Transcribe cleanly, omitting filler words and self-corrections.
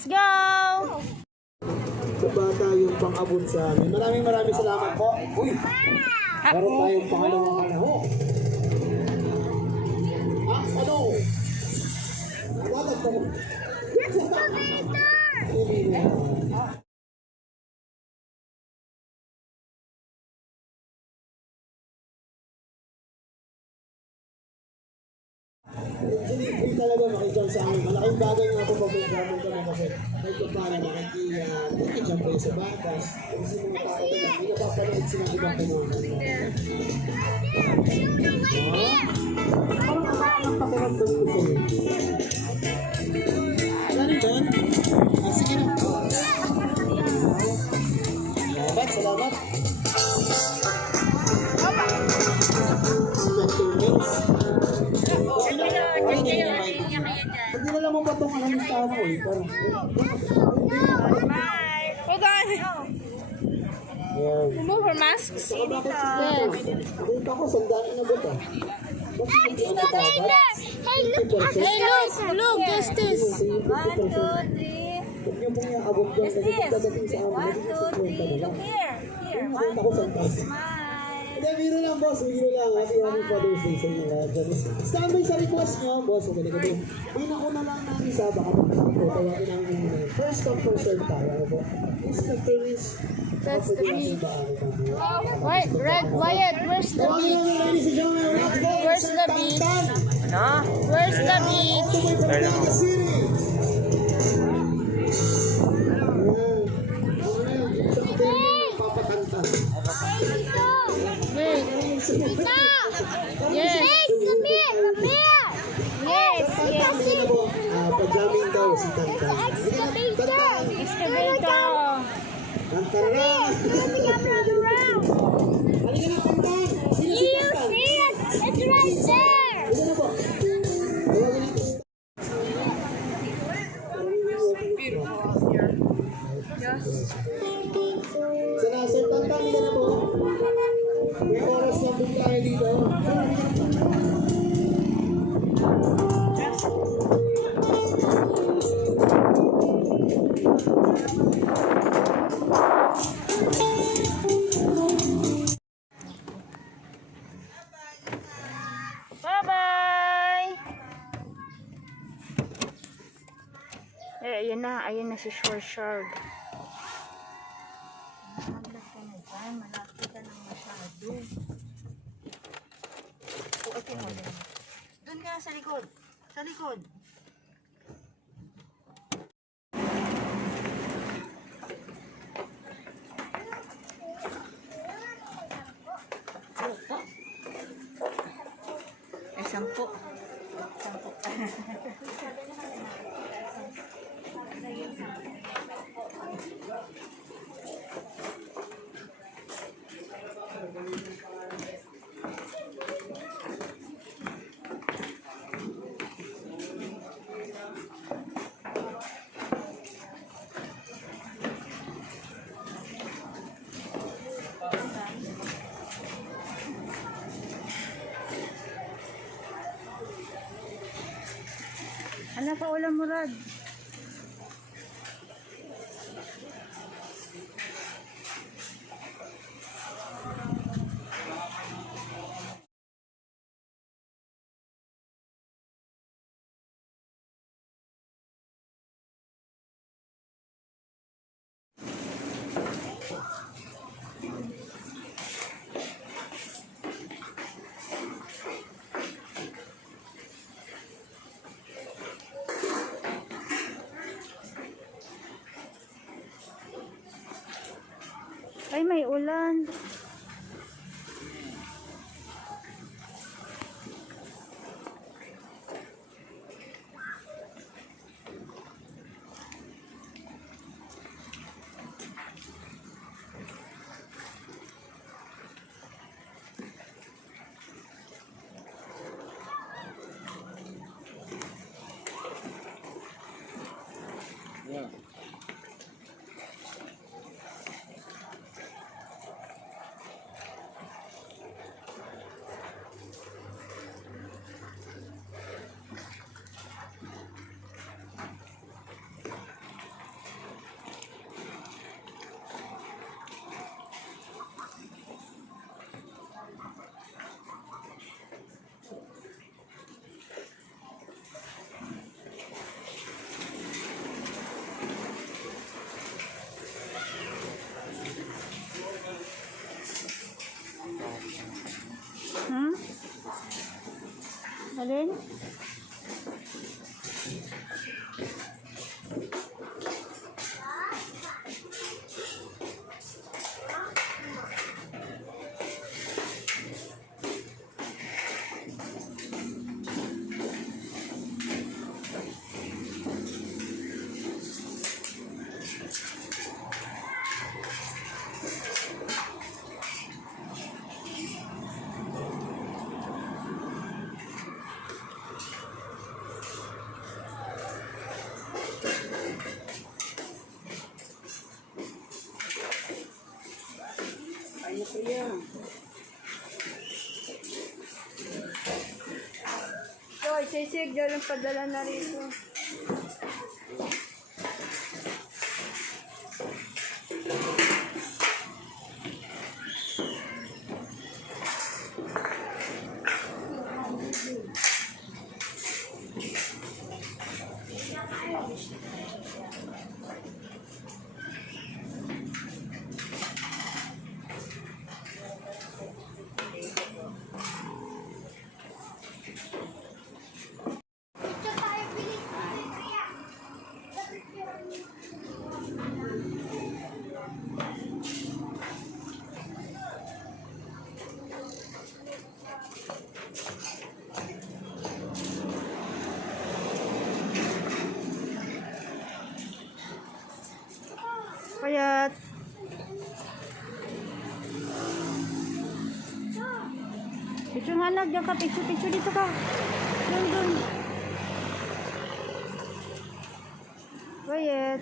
Let's go! Sa bata yung pang-abot sa amin. Maraming salamat po. Uy! Meron tayong pangalawang kalaho. Ano? Nawalag pa mo. Hindi talaga makikita sa amin. Malaking bagay nga po pag-programin kami kasi ito para nakikijump kayo sa batas. Kasi mga tao na hindi napapanood sila ibang kumuha. Parang ang pakiramdam ko sa'yo. Ano doon? Sige na. Salamat. Pagdinala mo ba itong anong tama ko eh? Hold on. Remove her masks. Yes. Nakita ko, sandaan na ba ito? Hey, look, just this. 1, 2, 3. Huwag niyo pong iakabog dyan kasi dadating sa amin. 1, 2, 3. Look here. Here. 1, 2, 3. Smile. Hindi, biro lang boss, biro lang. Happy Father's Day sa inyo lahat. Stand by sa request nyo, boss. Okay, gabi. May nauna lang namin isa, baka magpapito. Kaya namin first come, first serve tayo. Ano po? Please mag-finish. That's the beat. Wait, Wyatt, where's the beat? Ladies and gentlemen, let's go. Where's the beat? Where's the beat? Wait. Yes. Yes, yes. Pajaming daw si Tantan. Excavator. Tantan lang. You see it? It's right there. Sana, Sir Tantan, hindi na po. May oras na po tayo dito. Bye-bye! Ayun na si Short. Malapit ka ng masyado. Okay mo din. Doon ka sa likod. Sa likod. Sampo. Ano pa ulam mo, Rod? Ay, may ulan. Alin? Ano kuya? Joy, sisig, dyan ang padala na rito. Payat. Picture nga anak, diyan ka, picture dito ka. Dun. Payat.